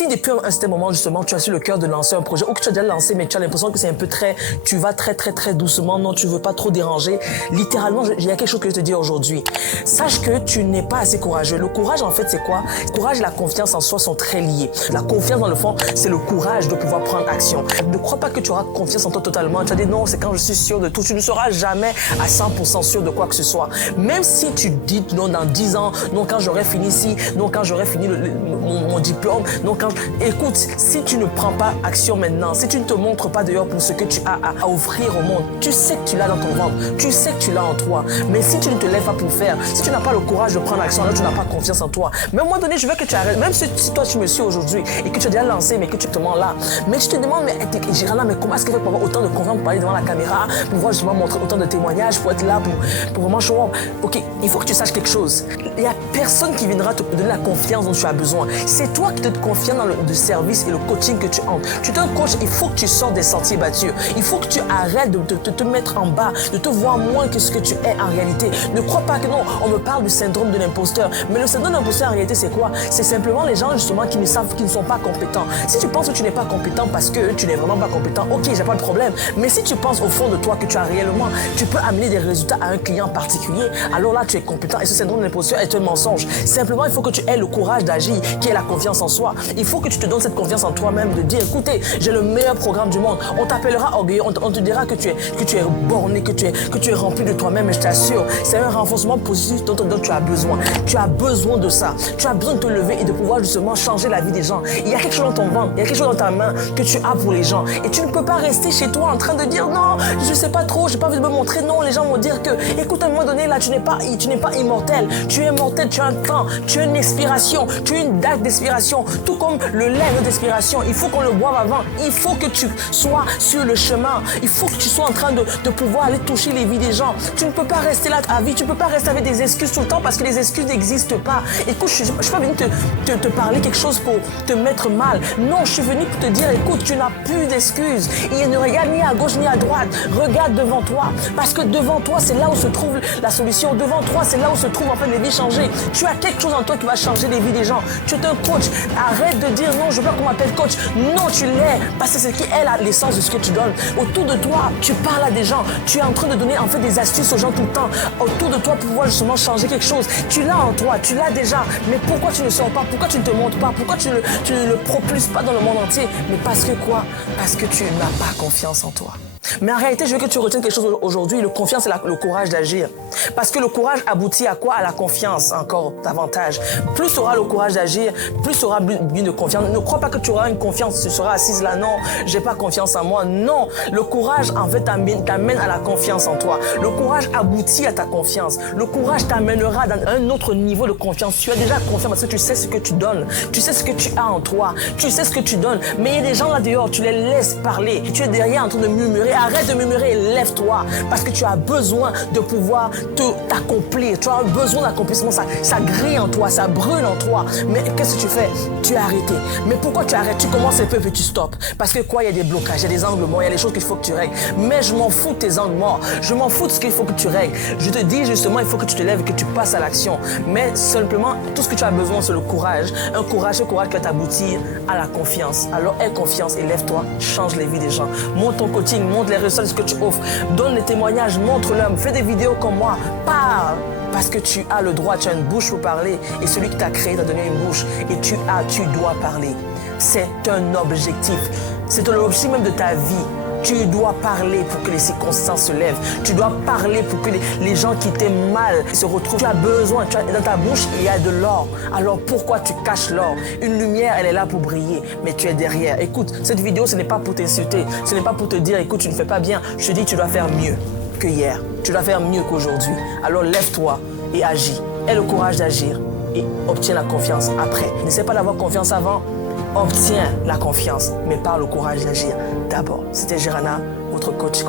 Si depuis un certain moment, justement, tu as sur le cœur de lancer un projet ou que tu as déjà lancé, mais tu as l'impression que c'est un peu tu vas très doucement, non, tu veux pas trop déranger. Littéralement, il y a quelque chose que je te dis aujourd'hui. Sache que tu n'es pas assez courageux. Le courage, en fait, c'est quoi? Le courage et la confiance en soi sont très liés. La confiance, dans le fond, c'est le courage de pouvoir prendre action. Ne crois pas que tu auras confiance en toi totalement. Tu as dit non, c'est quand je suis sûr de tout. Tu ne seras jamais à 100% sûr de quoi que ce soit. Même si tu dis non dans 10 ans, non quand j'aurai fini ici, non quand j'aurai fini mon diplôme, non quand... Écoute, si tu ne prends pas action maintenant, si tu ne te montres pas dehors pour ce que tu as à offrir au monde, tu sais que tu l'as dans ton ventre, tu sais que tu l'as en toi. Mais si tu ne te lèves pas pour faire, si tu n'as pas le courage de prendre action, alors tu n'as pas confiance en toi. Mais à un moment donné, je veux que tu arrêtes. Même si toi tu me suis aujourd'hui et que tu as déjà lancé, mais que tu te mens là, mais tu te demandes, mais Girana, mais comment est-ce qu'elle fait pour avoir autant de confiance pour parler devant la caméra, pour pouvoir justement montrer autant de témoignages, pour être là, pour vraiment show up. Ok, il faut que tu saches quelque chose. Il n'y a personne qui viendra te donner la confiance dont tu as besoin. C'est toi qui te confies dans le service et le coaching que tu entres. Tu es un coach, il faut que tu sortes des sentiers battus. Il faut que tu arrêtes de te mettre en bas, de te voir moins que ce que tu es en réalité. Ne crois pas que non, on me parle du syndrome de l'imposteur. Mais le syndrome de l'imposteur en réalité c'est quoi? C'est simplement les gens justement qui ne sont pas compétents. Si tu penses que tu n'es pas compétent parce que tu n'es vraiment pas compétent, ok, j'ai pas de problème. Mais si tu penses au fond de toi que tu as réellement, tu peux amener des résultats à un client particulier, alors là tu es compétent et ce syndrome de l'imposteur est un mensonge. Simplement il faut que tu aies le courage d'agir, qui est la confiance en soi. Il faut que tu te donnes cette confiance en toi-même de dire écoutez, j'ai le meilleur programme du monde. On t'appellera orgueilleux, on te dira que tu es borné, que tu es rempli de toi-même, et je t'assure, c'est un renforcement positif dont tu as besoin. Tu as besoin de ça. Tu as besoin de te lever et de pouvoir justement changer la vie des gens. Il y a quelque chose dans ton ventre, il y a quelque chose dans ta main que tu as pour les gens. Et tu ne peux pas rester chez toi en train de dire non, je sais pas trop, j'ai pas envie de me montrer. Non, les gens vont dire que, écoute, à un moment donné, là, tu n'es pas immortel. Tu es mortel, tu as un temps, tu as une expiration, tu as une date d'expiration. Tout comme le lait d'expiration, il faut qu'on le boive avant. Il faut que tu sois sur le chemin. Il faut que tu sois en train de pouvoir aller toucher les vies des gens. Tu ne peux pas rester là à vie. Tu ne peux pas rester avec des excuses tout le temps parce que les excuses n'existent pas. Écoute, je ne suis pas venu te parler quelque chose pour te mettre mal. Non, je suis venu pour te dire, écoute, tu n'as plus d'excuses. Et ne regarde ni à gauche ni à droite. Regarde devant toi. Parce que devant toi, c'est là où se trouve la solution. Devant toi, c'est là où se trouve en fait les vies changées. Tu as quelque chose en toi qui va changer les vies des gens. Tu es un coach. Arrête de dire non, je veux pas qu'on m'appelle coach. Non, tu l'es. Parce que c'est ce qui est l'essence de ce que tu donnes. Autour de toi, tu parles à des gens. Tu es en train de donner en fait des astuces aux gens tout le temps. Autour de toi pour pouvoir justement changer quelque chose. Tu l'as en toi, tu l'as déjà. Mais pourquoi tu ne sors pas? Pourquoi tu ne te montres pas? Pourquoi tu ne le propulses pas dans le monde entier? Mais parce que quoi? Parce que tu n'as pas confiance en toi. Mais en réalité, je veux que tu retiennes quelque chose aujourd'hui. Le confiance, c'est le courage d'agir. Parce que le courage aboutit à quoi? À la confiance, encore davantage. Plus tu auras le courage d'agir, plus tu auras bien de confiance. Ne crois pas que tu auras une confiance, tu seras assise là. Non, j'ai pas confiance en moi. Non, le courage, en fait, t'amène à la confiance en toi. Le courage aboutit à ta confiance. Le courage t'amènera dans un autre niveau de confiance. Tu as déjà confiance parce que tu sais ce que tu donnes. Tu sais ce que tu as en toi. Tu sais ce que tu donnes. Mais il y a des gens là dehors, tu les laisses parler. Tu es derrière en train de murmurer. Arrête de murmurer et lève-toi parce que tu as besoin de pouvoir t'accomplir. Tu as besoin d'accomplissement. Ça grille en toi, ça brûle en toi. Mais qu'est-ce que tu fais? Tu as arrêté. Mais pourquoi tu arrêtes? Tu commences un peu et tu stoppes. Parce que quoi? Il y a des blocages, il y a des angles morts, il y a des choses qu'il faut que tu règles. Mais je m'en fous de tes angles morts. Je m'en fous de ce qu'il faut que tu règles. Je te dis justement, il faut que tu te lèves et que tu passes à l'action. Mais simplement, tout ce que tu as besoin, c'est le courage. Un courage qui va t'aboutir à la confiance. Alors aie confiance et lève-toi. Change les vies des gens. Monte ton coaching, monte les résultats de ce que tu offres. Donne les témoignages, montre-le. Fais des vidéos comme moi. Parle. Parce que tu as le droit, tu as une bouche pour parler. Et celui qui t'a créé t'a donné une bouche. Et tu dois parler. C'est un objectif. C'est un objectif même de ta vie. Tu dois parler pour que les circonstances se lèvent. Tu dois parler pour que les gens qui t'aiment mal se retrouvent. Tu as besoin, dans ta bouche, il y a de l'or. Alors pourquoi tu caches l'or? Une lumière, elle est là pour briller, mais tu es derrière. Écoute, cette vidéo, ce n'est pas pour t'insulter. Ce n'est pas pour te dire, écoute, tu ne fais pas bien. Je te dis, tu dois faire mieux que hier. Tu dois faire mieux qu'aujourd'hui. Alors lève-toi et agis. Aie le courage d'agir et obtiens la confiance après. N'essaie pas d'avoir confiance avant. Obtiens la confiance, mais par le courage d'agir d'abord. C'était Girana, votre coach.